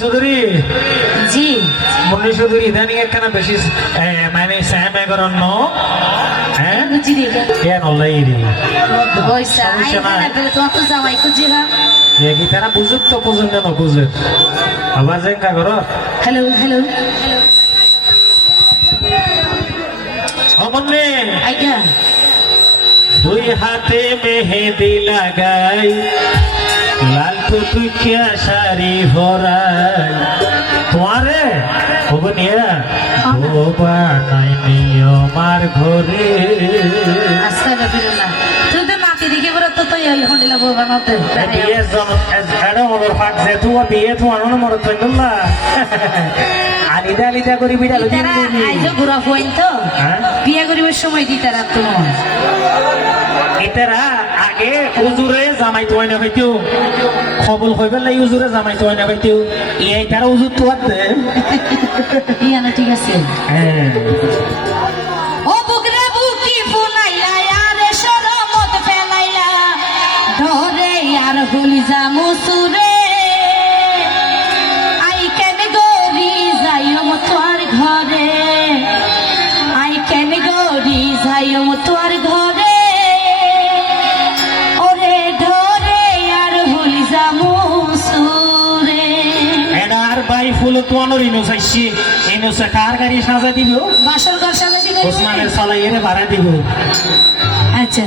চৌধুরী জি মুন্নি চৌধুরী ইদানিং একখানা বেশি মানে স্যাম এগরণ হ্যাঁ বুঝি দিগা কে নলাই রে পয়সা আই না বলে তো তো যাওয়াই কুজিরা এ কি তারা বুঝুক তো বুঝুন না বুঝে আওয়াজ একা করো হ্যালো হ্যালো অমনে আইগা দুই হাতে মেহেদি লাগাই লাল টুকিয়া শাড়ি ভরাই তোমারে ওগো নিয়া ও বানাইনি আমার ঘরে আস্তাগফিরুল্লাহ তুই তো নাতি দিকে বড় তো তো এল হন্ডিলা বাবা নাতে বিয়ে জন এডা ওর ফাট যে তুই বিয়ে তো আনো মর তইলা আলিদা আলিদা করি বিড়াল দিন আইজো ঘুরা হইন তো বিয়ে করিবার সময় দিতারা তোমার এটারা আগে উজুরে জামাই তো না হইতো খবল হইবে লাই উজুরে জামাই তো না হইতো এই তারা উজুর তো আতে ইয়া না ঠিক আছে হ্যাঁ ও বুকরে বুকি ফুলাইলা আরে শরমত ফেলাইলা ধরে আর হলি জামু সুরে আই কেন গরি যাইও তোর ঘরে আই কেন গরি যাইও তোর ঘরে ওরে ধরে আর হলি জামু সুরে এডার বাই ফুল তো আনোর ইনো চাইছি ইনো কার গাড়ি সাজা দিব বাসর ঘর সামনে দিবে ওসমানের সালাইয়ের ভাড়া দিব আচ্ছা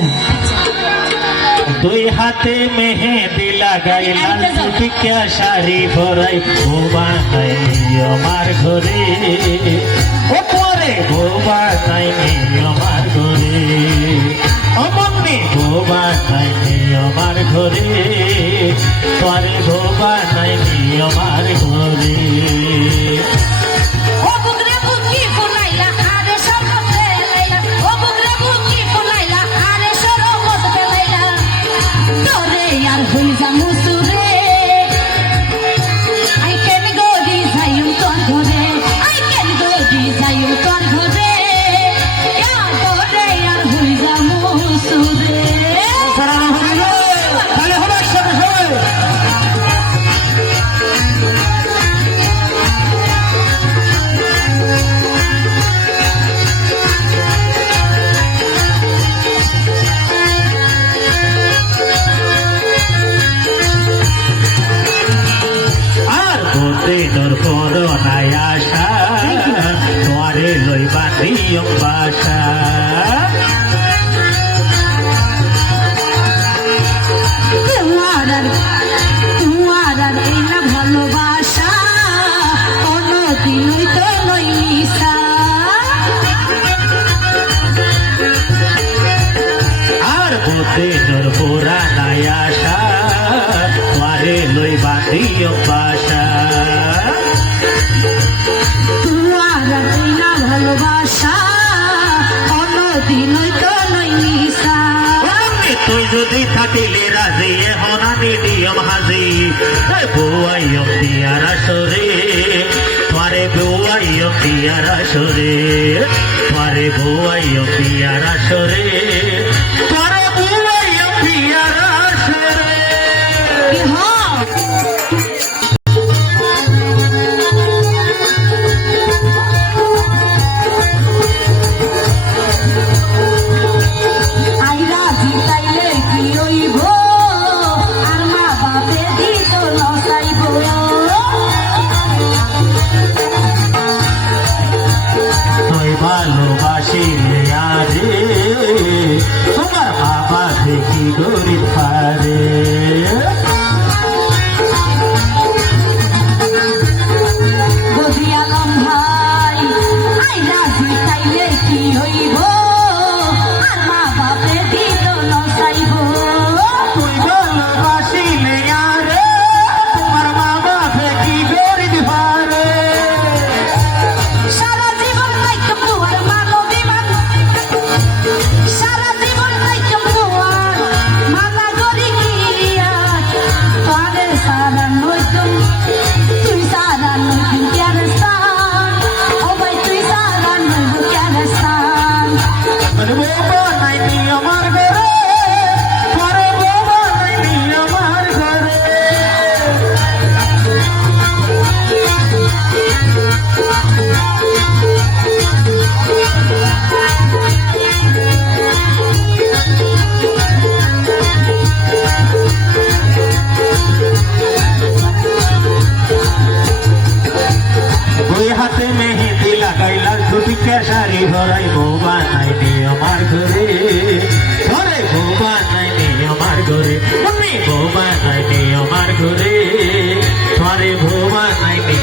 দুই হাতে মেহেদি লাগাই লাল টুকিয়া শাড়ি ভরাই ও বানাই আমার ঘরে ও পরে ও বানাইনি আমার ঘরে অমনি ও বানাইনি আমার ঘরে পরে ও বানাইনি আমার ঘরে ও বুকরে বুকি ফুলাইলা আরে শরমত ফেলাইলা ও বুকরে বুকি ফুলাইলা আরে শরমত ফেলাইলা তোরে আর হই জামু সুরে আই কেন গরি যাইম তোর ঘরে আই কেন গরি যাইম তোর ঘরে ইয়া তোরে আর হই জামু সুরে তাহলে হবে একসাথে সবাই আর দিনের পর নাই আশা তোরে লই বাঁধিয়ম বাসা তোমার আর এই না ভালোবাসা কোনদিনই তো নই নিশা আর দিনের পুরা নাই আশা তোরে লই বাঁধিয়ম বাসা তোমার আর এই না ভালোবাসা কোনদিনই তো নই নিশা তুই যদি থাকিলে রাজি এখন আমি নিয়ম হাজি বউয়াইয়ম দিয়ার আসরে তোরে বউয়াইয়ম দিয়ার আসরে তোরে বউয়াইয়ম দিয়ার আসরে তোরে বউয়াইয়ম দিয়ার আসরে আইরা জিতাইলে কি হইব আর মা বাপে দিত লসাইব তুই ভালোবাসিলে আরে হাতে মেহেদি লাগাইলা ছুটি কেশারি ভরাই বৌবা নাই নি আমার ঘরে ঘরে বৌবা নাই নি আমার ঘরে বৌবা নাই নি আমার ঘরে ঘরে বৌবা নাই নি